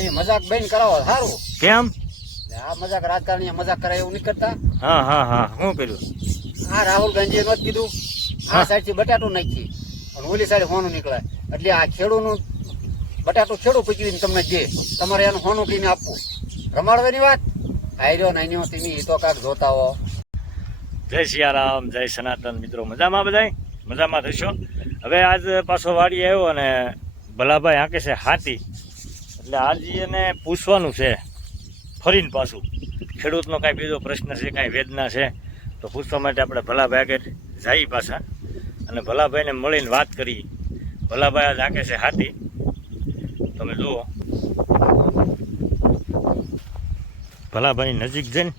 આવી મજાક બેન કરાવો સારું કેમ? આ મજાક રાજકારણી મજાક કરાય એવું નહીં કરતા હા હા હા. હું કર્યું? આ રાહુલ ગાંધીએ નોંધ કીધું આ હા. સાઈડથી બટાટું નાખી. અને ઓલી સાઈડ હોનું નીકળે એટલે આ ખેડૂનું બટાટું ખેડૂ પકવીને તમને દે તમારે એનું હોનું કહીને આપવું. રમાડવાની વાત? આયરો નાન્યો તેની તો કાંક જોતા હો. જય સિયારામ જય સનાતન. મિત્રો મજામાં બધાય? મજામાં થશો? હવે આજ પાછો વાડી આવ્યો અને ભલાભાઈ આંકે છે હાથી. એટલે આજે એને પૂછવાનું છે, ફરીને પાછું. ખેડૂતનો કાંઈ બીજો પ્રશ્ન છે, કાંઈ વેદના છે, તો પૂછવા માટે આપણે ભલાભાઈ આગળ જઈ પાછા. અને ભલાભાઈને મળીને વાત કરી ભલાભાઈ આજ આંકે છે હાથી. તમે જુઓ. ભલાભાઈ નજીક જઈને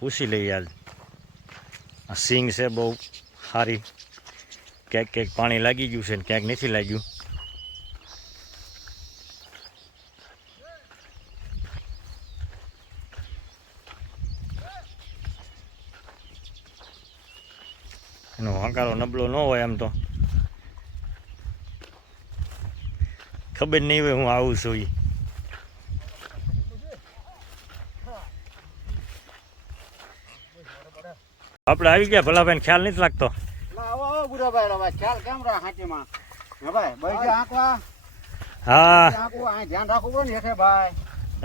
પૂછી લઈએ આજ. આ સિંગ છે બહુ સારી. ક્યાંક ક્યાંક પાણી લાગી ગયું છે ને ક્યાંક નથી લાગ્યું. હંકારો નબળો ન હોય એમ તો. ખબર નહીં હોય હું આવું છું ઈ. આપણે આવી ગયા ભલાભાઈ ખ્યાલ નથી લાગતો.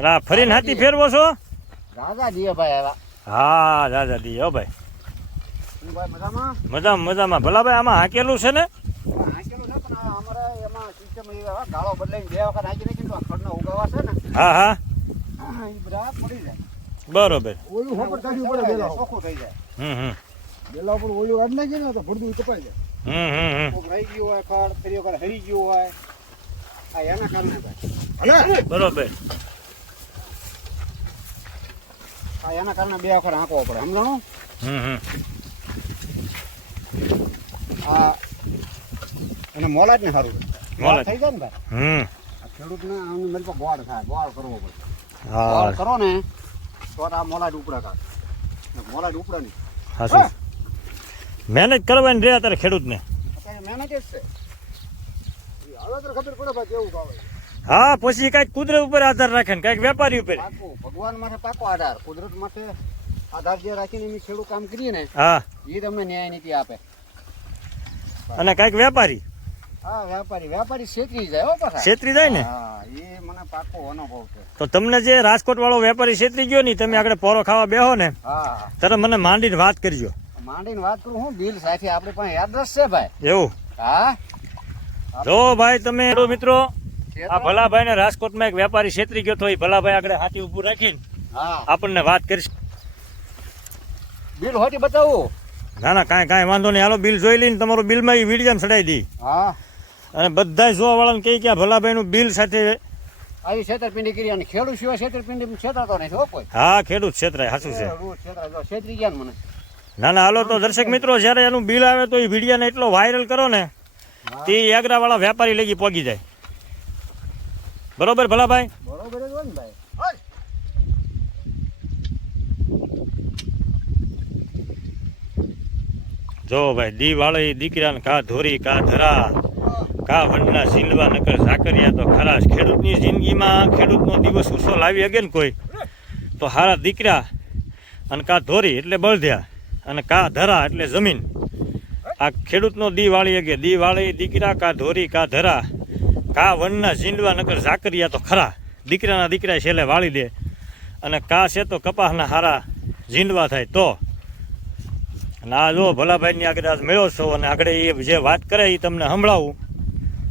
હે ફરીને હાથી ફેરવો છો? રાજા દીએ ભાઈ હા રાજા દી હો ભાઈ. મજામાં? મજામાં. મજામાં ભલાભાઈ આમાં હાકેલું છે ને? હાંકેલું છે પણ આ અમારે એમાં સિસ્ટમ એવી આવે, ગાળો બદલાઈને બે વખત હાંકી નાખી તો આ ઉગાવા છે ને હા હા. બરોબર. હમ હમ. બેલા ઉપર ઓલું વાડ નાખીએ ને તો ભરદું કપાઈ જાય હમ હમ. રહી ગયું હોય ખડ ફરી વખત હરી ગયું હોય આ એના કારણે થાય બરોબર. આ એના કારણે બે વખત હાંકવો પડે. સમજાણું? હમ હમ. આ એને મોલા જ ને સારું. મોલા થઈ જાય ને ભાઈ. હમ. ખેડૂતને આમની મેલ પર ગોળ થાય ગોળ કરવો પડે. હા. ગોળ કરો ને તો આ મોલા ઉપડા કાઢ મોલા ઉપડા નહીં. હા મહેનત કરવાની રે અત્યારે ખેડૂતને. અત્યારે મહેનત જ છે. હવે તો ખબર પડે ભાઈ કેવું ભાવે. હા પછી કાંઈક કુદરત ઉપર આધાર રાખે ને કાંઈક વેપારી ઉપર. ભગવાન માટે પાકો આધાર. કુદરત માટે આધાર જે રાખીને એની ખેડૂત કામ કરીએ ને હા. એ તમને ન્યાય નીતિ આપે. અને કાંઈક વેપારી? હા વેપારી. વેપારી છેતરી જાય હો પાછા. છેતરી જાય ને? હા એ મને પાકો અનુભવ છે. તો તમને જે રાજકોટ વાળો વેપારી છેતરી ગયો ને તમે આગળ પોરો ખાવા બેહો ને હા. મને માંડીને વાત કરજો. માંડીને વાત કરું હું? બિલ સાથે આપણી પણ એડ્રેસ છે ભાઈ. એવું? હા. જો ભાઈ તમે મિત્રો આ ભલાભાઈ ને રાજકોટમાં એક વેપારી છેતરી ગયો તો એ ભલાભાઈ આગળ હાથી ઊભું રાખીને હા. આપણને વાત કરીશ. બિલ હોટી બતાવું? ના ના કાંઈ કાંઈ વાંધો નહીં. હાલો બિલ જોઈ લઈને તમારું બિલમાં એ વીડિયો ચડાવી દઈ હા. અને બધા જોવા વાળાને કહી કે ભલાભાઈનું બિલ સાથે આવી છેતરપિંડી કરી અને ખેડૂત સિવાય છેતરપિંડી છેતરતો નહીં હો કોઈ. હા ખેડૂત છેતરાય સાચું છે. છેતરી ગયા મને. ના ના હાલો તો દર્શક મિત્રો જ્યારે એનું બિલ આવે તો એ વિડીયાને એટલો વાયરલ કરો ને તે એગરાવાળા વેપારી લગી પહોંચી જાય. બરોબર ભલાભાઈ? બરોબર ભાઈ. જો ભાઈ દી વાળી દીકરાને કા ધોરી કા ધરા કા વનના ઝીલવા નકર ઝાકરિયા તો ખરાશ. ખેડૂતની જિંદગીમાં ખેડૂતનો દિવસ ઉસો લાવી શકે ને કોઈ? તો હારા દીકરા અને કા ધોરી એટલે બળધ્યા અને કા ધરા એટલે જમીન. આ ખેડૂતનો દી વાળી અગે દી વાળી દીકરા કા ધોરી કા ધરા કા વનના ઝીંડવા, નકર ઝાકરિયા તો ખરા. દીકરાના દીકરા છેલ્લે વાળી દે. અને કા છે તો કપાસના હારા ઝીંડવા થાય. તો આ જો ભલાભાઈની આગળ આજ મળ્યો છો અને આગળ એ જે વાત કરે એ તમને સંભળાવું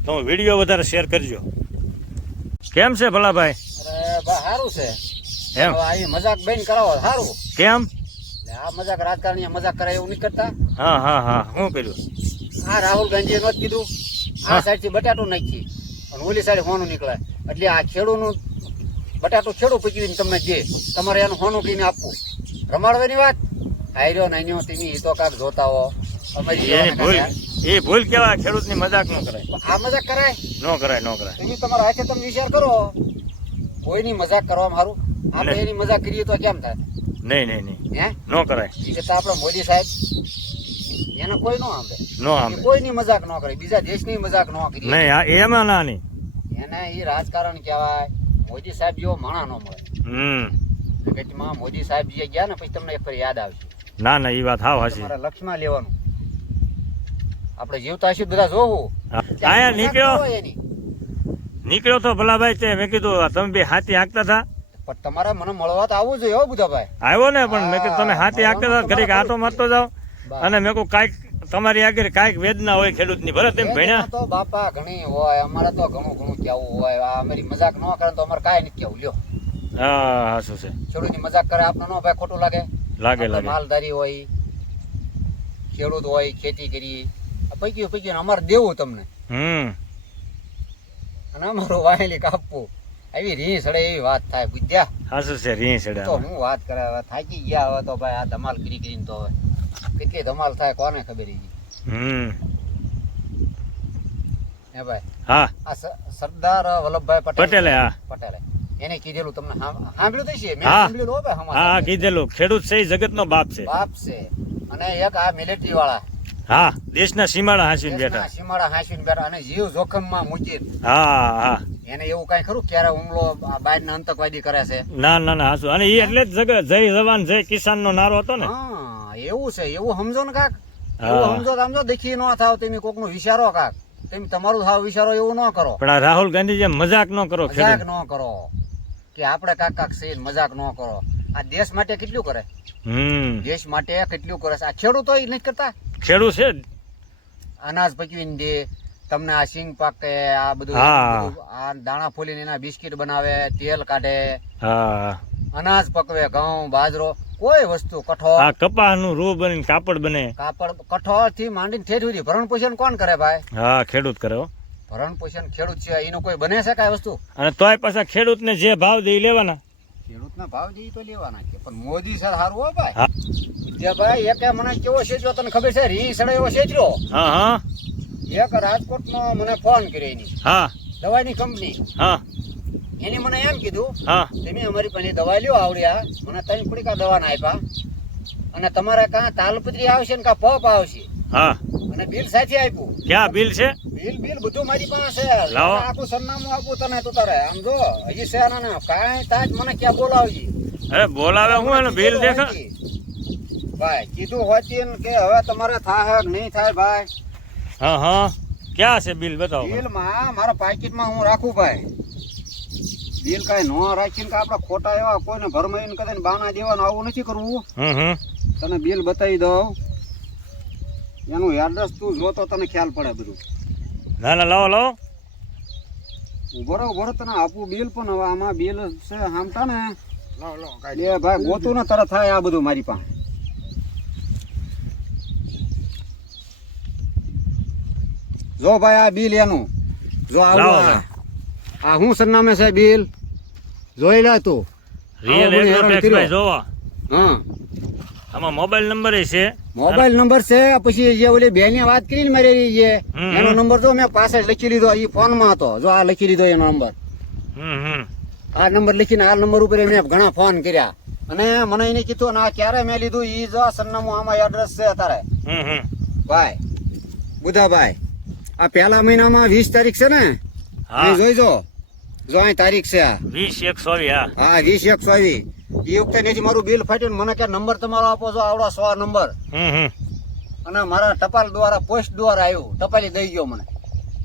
તો વીડિયો વધારે શેર કરજો. કેમ છે ભલાભાઈ? સારું છે. એમ? મજાક બેન કરાવો સારું કેમ? આ મજાક રાજકારણી મજાક કરાય એવું નહીં કરતા. હા હા હા શું કર્યું? આ રાહુલ ગાંધીએ જ કીધું આ હા. સાઈડથી બટાટું નાખી. અને ઓલી સાઈડ હોનું નીકળે. એટલે આ ખેડૂનું બટાટું ખેડૂ પકવીને તમને દે. તમારે એનું હોનું કહીને આપવું. રમાડવાની વાત? આયરો નાન્યો તમે ઈ તો કાક જોતા હો. અમારી ભૂલ. એ ભૂલ કેવા ખેડૂતની મજાક ન કરાય. આ મજાક કરાય? ન કરાય ન કરાય. તમે તમારા હાથે તમે વિચાર કરો. કોઈની મજાક કરવા મારું? આપણે એની મજાક કરીએ તો કેમ થાય? નહીં નહીં નહીં. હે? ન કરાય. એ તો આપણે મોદી સાહેબ. એને કોઈ નો આંબે નો આંબે કોઈની મજાક ન કરે. બીજા દેશની મજાક ન કરી નહીં આ એમાં ના નહીં એને એ રાજકારણ કહેવાય. મોદી સાહેબ જેવો માણા ન મળે. હમ. ક્રિકેટમાં મોદી સાહેબ જે ગયા ને પછી તમને એક યાદ આવશે. ના ના એ વાત હાવ હશે લક્ષમાં લેવાનું. આપણે જીવતા હશે બધા જોવું. આયા નીકળ્યો. નીકળ્યો તો ભલાભાઈ તે મેં કીધું તમે બે હાથી હાંકતા હતા? પણ તમારે મને મળવા તો આવવું જોઈએ હો બુધાભાઈ. આવ્યો ને પણ મેં કીધું તમે હાથી હાંકતા હતા ઘડીક હાથો મારતો જાઓ. અને મેં કહું કાંઈક તમારી આગળ કાંઈક વેદના હોય ખેડૂતની ભલે તેમ ભણ્યા. તો બાપા ઘણી હોય અમારે તો ઘણું ઘણું કેવું હોય. આ અમારી મજાક ન કરે તો અમારે કાંઈ નથી કેવું. લ્યો. હા હા શું છે. ખેડૂતની મજાક કરે આપણે ન ભાઈ ખોટું લાગે. લાગે લાગે. માલધારી હોય ખેડૂત હોય ખેતી કરી પૈકી પૈકી અમારે દેવું તમને. હમ. અને અમારું વાયેલી કાપવું. આવી રી સડે એવી વાત થાય. બુદ્ધ્યા. હા શું છે રીં તો હું વાત કરે હવે થાકી ગયા હવે તો ભાઈ આ ધમાલ કરી કરીને તો હવે. કેટલી ધમાલ થાય કોને ખબર ઈ હમ. હે ભાઈ? હા. આ સરદાર વલ્લભભાઈ પટેલ. પટેલે હા. પટેલે. એને કીધેલું તમને સાંભ- સાંભળ્યું છે મેં સાંભળ્યું હો ભાઈ હા હા કીધેલું. ખેડૂત છે જગત નો બાપ છે. બાપ છે. અને એક આ મિલિટરી વાળા હા દેશના સીમાડા હાંસીને બેઠા. સીમાડા હાંસીને બેઠા અને જીવ જોખમમાં મૂકી હા હા. એને એવું કઈ ખરું? ક્યારે હુમલો આ બહારના આતંકવાદી કરે છે? ના ના ના હાસુ. અને એ એટલે જ જગત જય જવાન જય કિસાન નો નારો હતો ને. હા એવું છે. એવું સમજો ને કાક. એવું સમજો સમજો. દેખી ન થાવ તમે કોક નો વિચારો કાક. તમે તમારું થાવ વિચારો એવું ન કરો. પણ આ રાહુલ ગાંધી જેમ મજાક ન કરો મજાક ન કરો. કે આપણે કાક છે મજાક ન કરો. આ દેશ માટે કેટલું કરે? હમ. દેશ માટે કેટલું કરે આ ખેડૂતો એ નથી કરતા? ખેડૂત છે અનાજ પકવીને દે તમને આ સિંગ પાકે આ બધું આ દાણા ફોલીને એના બિસ્કિટ બનાવે તેલ કાઢે હા. અનાજ પકવે ઘઉં બાજરો. કોઈ વસ્તુ કઠોળ આ કપાસનું રૂ બનીને કાપડ બને. કાપડ કઠોળથી માંડીને ઠેઠ સુધી. ભરણ પોષણ કોણ કરે ભાઈ? હા ખેડૂત કરે હો. ભરણ પોષણ ખેડૂત છે એનું કોઈ બને છે કાંઈ વસ્તુ? અને તોય પાછા ખેડૂતને જે ભાવ દે લેવાના. ખેડૂતના ભાવ દે તો લેવાના કે પણ મોદી સર સારું હો ભાઈ. હા. જે ભાઈ એક મને કેવો સેજ્યો તને ખબર છે? રી સડે એવો સેજ્યો હા હા. એક રાજકોટમાં મને ફોન કર્યો એની. હા. દવાની કંપની. હા. એની મને એમ કીધું હા. તમે અમારી પાસે દવા લ્યો આવડ્યા. મને ત્રણ પડીકા દવાના આપ્યા. અને તમારે કાં તાલપત્રી આવશે ને કાં પપ આવશે? હા. અને બિલ સાથે આપ્યું. ક્યાં બિલ છે? બિલ બિલ બધું મારી પાસે. આખું સરનામું આપું તને તું તારે. આમ જો હજી છે ના? ના કાંઈ તાજ મને ક્યાં બોલાવજી? અરે બોલાવે હું એને બિલ દેખા? ભાઈ કીધું હોતી કે હવે તમારે થાય નહીં થાય ભાઈ? હા હા. ક્યાં છે બિલ? બતાવો બિલ બિલમાં મારા પાકીટમાં હું રાખું ભાઈ. બિલ કાંઈ ન રાખીને કે આપણે ખોટા એવા કોઈને ભરમાઈને કદાચ બાના દેવાનું આવું નથી કરવું. તને બિલ બતાવી દઉં. એનું એડ્રેસ તું જો તો તને ખ્યાલ પડે બધું. ના ના લાવો લાવો. ઊભો રહો ઊભો તને આપું બિલ પણ હવે આમાં બિલ છે હામટા ને. એ ભાઈ ગોતું ને તરત થાય આ બધું મારી પાસે. જો ભાઈ આ બિલ એનું. જો આ શું સરનામે છે બિલ? જોઈ લે તું. રિયલ આવો મને એગ્રો હેરાન ટેક્સ ભાઈ. જોવો. હા. આમાં મોબાઈલ નંબર છે. મોબાઈલ નંબર છે પછી જે ઓલી બેને વાત કરીને મારી જે એનો નંબર જો મેં પાસે લખી લીધો એ ફોનમાં હતો. જો આ લખી લીધો એનો નંબર હમ હમ. આ નંબર લખીને આ નંબર ઉપર મેં ઘણા ફોન કર્યા. અને મને એને કીધું ના આ ક્યારે મેં લીધું? ઈ જો સરનામું આમાં એડ્રેસ છે તારે હમ હમ. ભાઈ બુધાભાઈ આ પહેલા મહિનામાં વીસ તારીખ છે ને? હા. જોઈજો. જો અહીં તારીખ છે આ. વીસ એક સોવી હા. હા વીસ એક ચોવીસ એ વખતે નથી મારું બિલ ફાટ્યું મને કે નંબર તમારો આપો છો આવડો સો નંબર. હમ હમ. અને મારા ટપાલ દ્વારા પોસ્ટ દ્વારા આવ્યું. ટપાલી દઈ ગયો મને.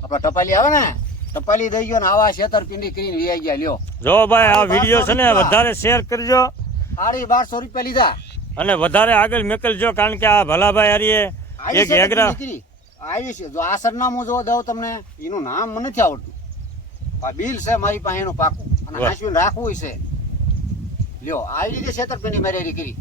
આપણે ટપાલી આવે ને? ટપાલી દઈ ગયો ને આવા છેતરપિંડી કરીને વી ગયા. લ્યો. જો ભાઈ આ વીડિયો છે ને વધારે શેર કરજો. સાડી બારસો રૂપિયા લીધા. અને વધારે આગળ મેકલજો કારણ કે આ ભલાભાઈ હારીએ એક દીકરી? આવી છે. જો આ સરનામું જો દઉં તમને એનું નામ મને નથી આવડતું. બિલ છે મારી પાસે એનું પાકું. અને. હાંસવીને રાખવું છે. લ્યો આવી રીતે છેતરપિંડી મારી કરી.